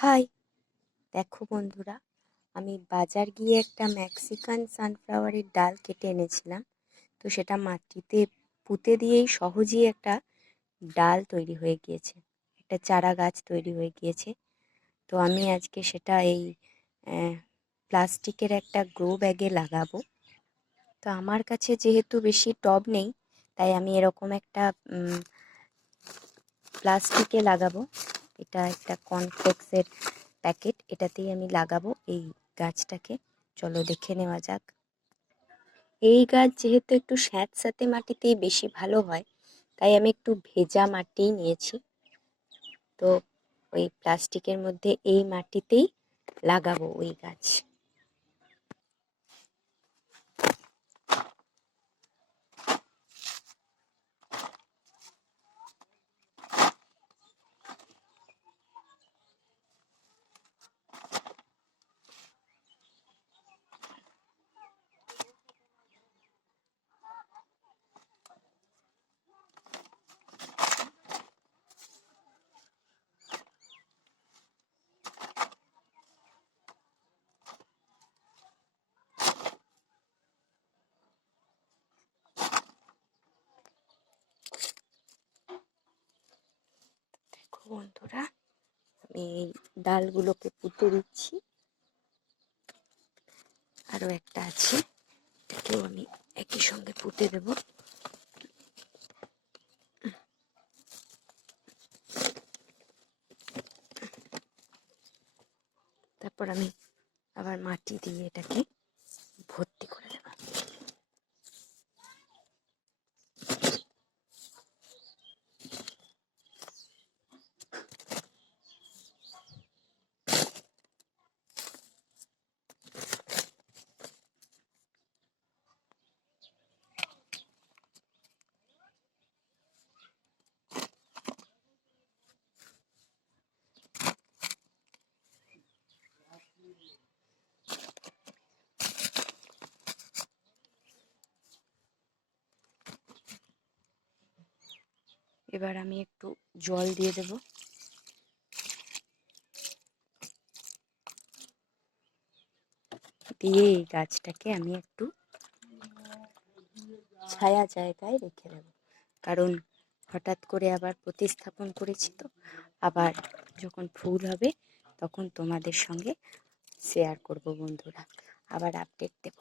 High, দেখো বন্ধুরা, আমি বাজার গিয়ে একটা মেক্সিকান সানফ্লাওয়ারের ডাল কেটে এনেছিলাম। তো সেটা মাটিতে পুঁতে দিয়েই সহজেই একটা ডাল তৈরি হয়ে গিয়েছে, একটা চারা গাছ তৈরি হয়ে গিয়েছে। তো আমি আজকে সেটা এই প্লাস্টিকের একটা গ্রো ব্যাগে লাগাবো। তো আমার কাছে যেহেতু বেশি টব নেই, তাই আমি এরকম একটা প্লাস্টিকে লাগাবো। এটা একটা কর্নফ্লেক্সের প্যাকেট, এটাতেই আমি লাগাবো এই গাছটাকে। চলো দেখে নেওয়া যাক। এই গাছ যেহেতু একটু স্যাঁতস্যাঁতে মাটিতেই বেশি ভালো হয়, তাই আমি একটু ভেজা মাটি নিয়েছি। তো ওই প্লাস্টিকের মধ্যে এই মাটিতেই লাগাবো ওই গাছ। দেখো বন্ধুরা, আমি এই ডালগুলোকে পুঁতে দিচ্ছি। আরো একটা আছে, এটাকেও আমি একই সঙ্গে পুঁতে দেবো। তারপর আমি আবার মাটি দিয়ে এটাকে ভর্তি করে দেব। এবার আমি একটু জল দিয়ে দেব। দিয়ে এই গাছটাকে আমি একটু ছায়া জায়গায় রেখে দেব, কারণ হঠাৎ করে আবার প্রতিস্থাপন করেছি, তো আবার যখন ফুল হবে তখন তোমাদের সঙ্গে শেয়ার করব বন্ধুরা, আবার আপডেট দেব।